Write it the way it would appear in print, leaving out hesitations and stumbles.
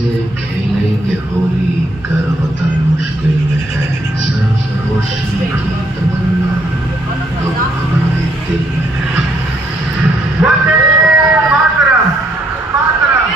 कैसे खेलेंगे होली कर वतन मुश्किल में है सरफरोशी की तमन्ना अब हमारे दिल में है वंदे मातरम मातरम